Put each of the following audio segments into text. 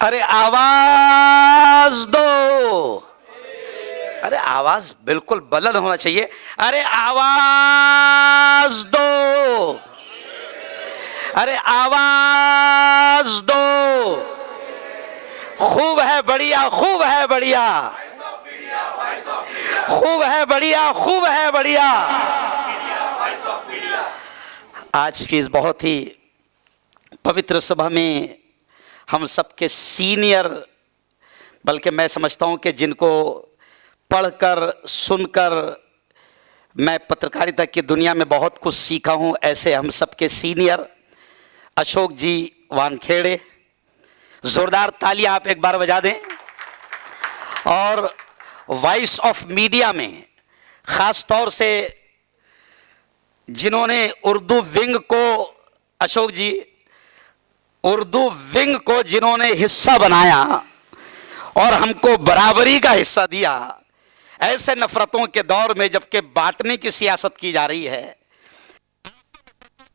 अरे आवाज दो। अरे आवाज बिल्कुल बुलंद होना चाहिए। अरे आवाज दो। अरे आवाज दो। खूब है बढ़िया, खूब है बढ़िया, खूब है बढ़िया, खूब है बढ़िया। आज की इस बहुत ही पवित्र सभा में हम सबके सीनियर, बल्कि मैं समझता हूं कि जिनको पढ़कर सुनकर मैं पत्रकारिता की दुनिया में बहुत कुछ सीखा हूं, ऐसे हम सबके सीनियर अशोक जी वानखेड़े, जोरदार तालियां आप एक बार बजा दें। और वॉइस ऑफ मीडिया में खास तौर से जिन्होंने उर्दू विंग को, अशोक जी, उर्दू विंग को जिन्होंने हिस्सा बनाया और हमको बराबरी का हिस्सा दिया, ऐसे नफरतों के दौर में जबकि बांटने की सियासत की जा रही है,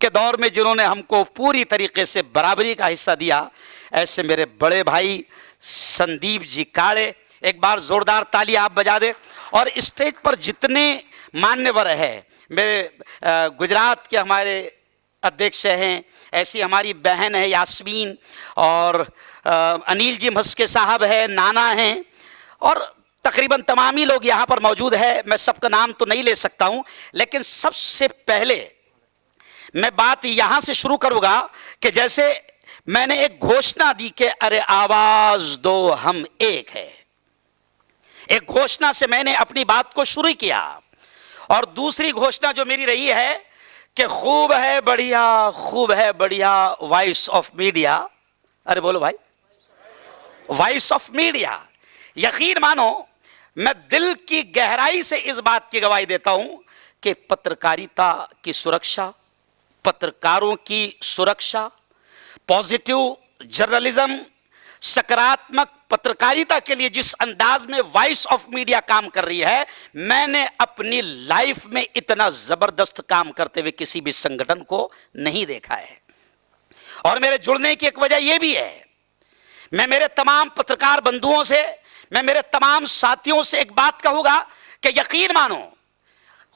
के दौर में जिन्होंने हमको पूरी तरीके से बराबरी का हिस्सा दिया, ऐसे मेरे बड़े भाई संदीप जी काले, एक बार जोरदार ताली आप बजा दे। और स्टेज पर जितने मान्यवर हैं, मेरे गुजरात के हमारे अध्यक्ष हैं, ऐसी हमारी बहन है यास्मीन, और अनिल जी मस्के साहब है, नाना हैं, और तकरीबन तमाम ही लोग यहाँ पर मौजूद है। मैं सबका नाम तो नहीं ले सकता हूँ, लेकिन सबसे पहले मैं बात यहाँ से शुरू करूँगा कि जैसे मैंने एक घोषणा दी कि अरे आवाज दो हम एक है, एक घोषणा से मैंने अपनी बात को शुरू किया। और दूसरी घोषणा जो मेरी रही है कि खूब है बढ़िया, खूब है बढ़िया वॉइस ऑफ मीडिया। अरे बोलो भाई, वॉइस ऑफ मीडिया। यकीन मानो मैं दिल की गहराई से इस बात की गवाही देता हूं कि पत्रकारिता की सुरक्षा, पत्रकारों की सुरक्षा, पॉजिटिव जर्नलिज्म, सकारात्मक पत्रकारिता के लिए जिस अंदाज में वॉइस ऑफ मीडिया काम कर रही है, मैंने अपनी लाइफ में इतना जबरदस्त काम करते हुए किसी भी संगठन को नहीं देखा है। और मेरे जुड़ने की एक वजह यह भी है, मैं मेरे तमाम पत्रकार बंधुओं से, मैं मेरे तमाम साथियों से एक बात कहूंगा कि यकीन मानो,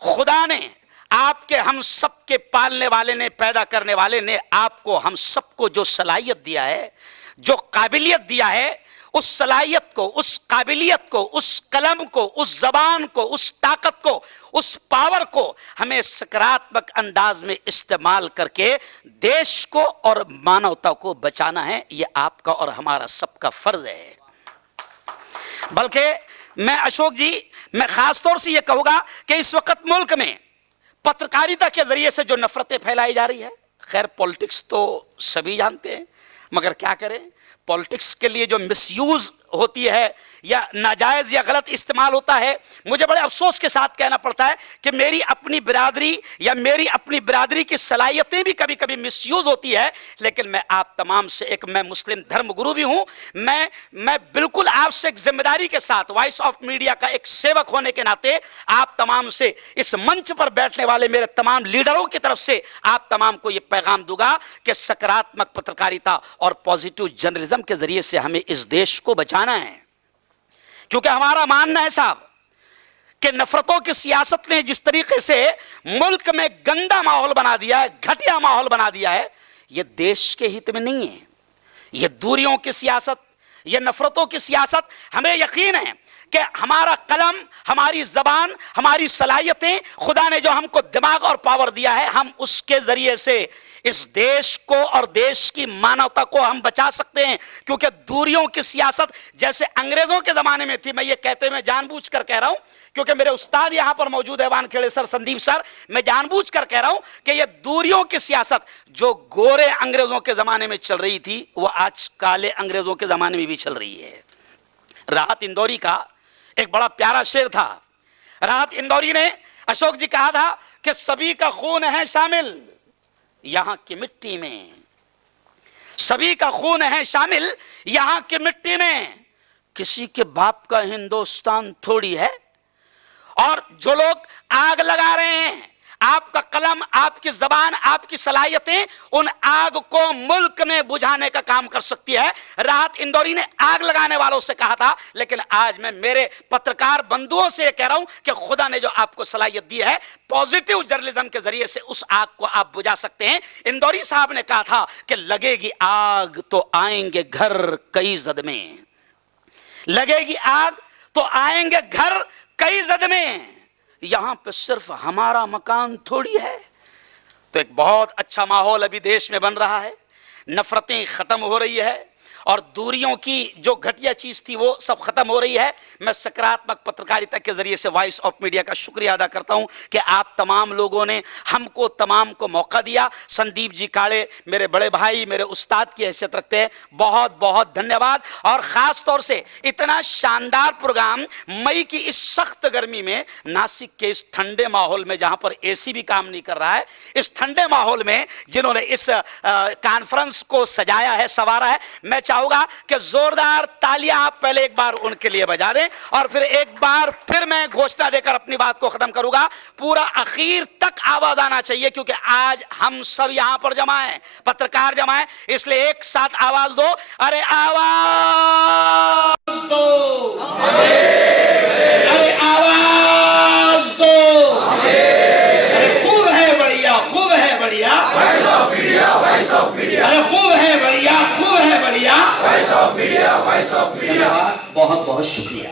खुदा ने, आपके हम सबके पालने वाले ने, पैदा करने वाले ने आपको, हम सबको जो सलाहियत दिया है, जो काबिलियत दिया है, उस सलाहियत को, उस काबिलियत को, उस कलम को, उस जबान को, उस ताकत को, उस पावर को हमें सकारात्मक अंदाज में इस्तेमाल करके देश को और मानवता को बचाना है। यह आपका और हमारा सबका फर्ज है। बल्कि मैं अशोक जी, मैं खास तौर से यह कहूंगा कि इस वक्त मुल्क में पत्रकारिता के जरिए से जो नफरतें फैलाई जा रही है, खैर पॉलिटिक्स तो सभी जानते हैं, मगर क्या करें, पॉलिटिक्स के लिए जो मिसयूज होती है या नाजायज या गलत इस्तेमाल होता है, मुझे बड़े अफसोस के साथ कहना पड़ता है कि मेरी अपनी बिरादरी या मेरी अपनी बिरादरी की सलाहियतें भी कभी कभी मिसयूज होती है। लेकिन मैं आप तमाम से एक, मैं मुस्लिम धर्म गुरु भी हूं, मैं बिल्कुल आपसे एक जिम्मेदारी के साथ, वॉइस ऑफ मीडिया का एक सेवक होने के नाते आप तमाम से, इस मंच पर बैठने वाले मेरे तमाम लीडरों की तरफ से आप तमाम को यह पैगाम दूंगा कि सकारात्मक पत्रकारिता और पॉजिटिव जर्नलिज्म के जरिए से हमें इस देश को बचाना है। क्योंकि हमारा मानना है साहब कि नफरतों की सियासत ने जिस तरीके से मुल्क में गंदा माहौल बना दिया है, घटिया माहौल बना दिया है, यह देश के हित में नहीं है। यह दूरियों की सियासत, यह नफरतों की सियासत, हमें यकीन है कि हमारा कलम, हमारी जबान, हमारी सलाहियतें, खुदा ने जो हमको दिमाग और पावर दिया है, हम उसके जरिए से इस देश को और देश की मानवता को हम बचा सकते हैं। क्योंकि दूरियों की सियासत जैसे अंग्रेजों के जमाने में थी, मैं ये कहते हुए जानबूझकर कह रहा हूं क्योंकि मेरे उस्ताद यहां पर मौजूद है, वानखेड़े सर, संदीप सर, मैं जानबूझकर कह रहा हूं कि यह दूरियों की सियासत जो गोरे अंग्रेजों के जमाने में चल रही थी, वह आज काले अंग्रेजों के जमाने में भी चल रही है। राहत इंदौरी का एक बड़ा प्यारा शेर था। राहत इंदौरी ने, अशोक जी, कहा था कि सभी का खून है शामिल यहां की मिट्टी में, सभी का खून है शामिल यहां की मिट्टी में, किसी के बाप का हिंदुस्तान थोड़ी है। और जो लोग आग लगा रहे हैं, आपका कलम, आपकी जबान, आपकी सलाहियतें उन आग को मुल्क में बुझाने का काम कर सकती है। राहत इंदौरी ने आग लगाने वालों से कहा था, लेकिन आज मैं मेरे पत्रकार बंधुओं से कह रहा हूं कि खुदा ने जो आपको सलाहियत दी है, पॉजिटिव जर्नलिज्म के जरिए से उस आग को आप बुझा सकते हैं। इंदौरी साहब ने कहा था कि लगेगी आग तो आएंगे घर कई जद में, लगेगी आग तो आएंगे घर कई जद में, यहां पे सिर्फ हमारा मकान थोड़ी है। तो एक बहुत अच्छा माहौल अभी देश में बन रहा है, नफरतें खत्म हो रही है और दूरियों की जो घटिया चीज थी वो सब खत्म हो रही है। मैं सकारात्मक पत्रकारिता के जरिए से वॉइस ऑफ मीडिया का शुक्रिया अदा करता हूं कि आप तमाम लोगों ने हमको तमाम को मौका दिया। संदीप जी काले मेरे बड़े भाई, मेरे उस्ताद की हैसियत रखते हैं, बहुत बहुत धन्यवाद। और खास तौर से इतना शानदार प्रोग्राम मई की इस सख्त गर्मी में, नासिक के इस ठंडे माहौल में जहां पर एसी भी काम नहीं कर रहा है, इस ठंडे माहौल में जिन्होंने इस कॉन्फ्रेंस को सजाया है, संवारा है, मैं चाहूंगा कि जोरदार तालियां आप पहले एक बार उनके लिए बजा दें और फिर एक बार फिर मैं घोषणा देकर अपनी बात को खत्म करूंगा। पूरा आखिर तक आवाज आना चाहिए क्योंकि आज हम सब यहां पर जमा हैं, पत्रकार जमा हैं, इसलिए एक साथ आवाज दो, अरे आवाज दो, अरे आवाज दो, अरे खूब है बढ़िया, खूब है बढ़िया, अरे खूब है बढ़िया, खूब है बढ़िया, voice of media, voice of media. बहुत बहुत शुक्रिया।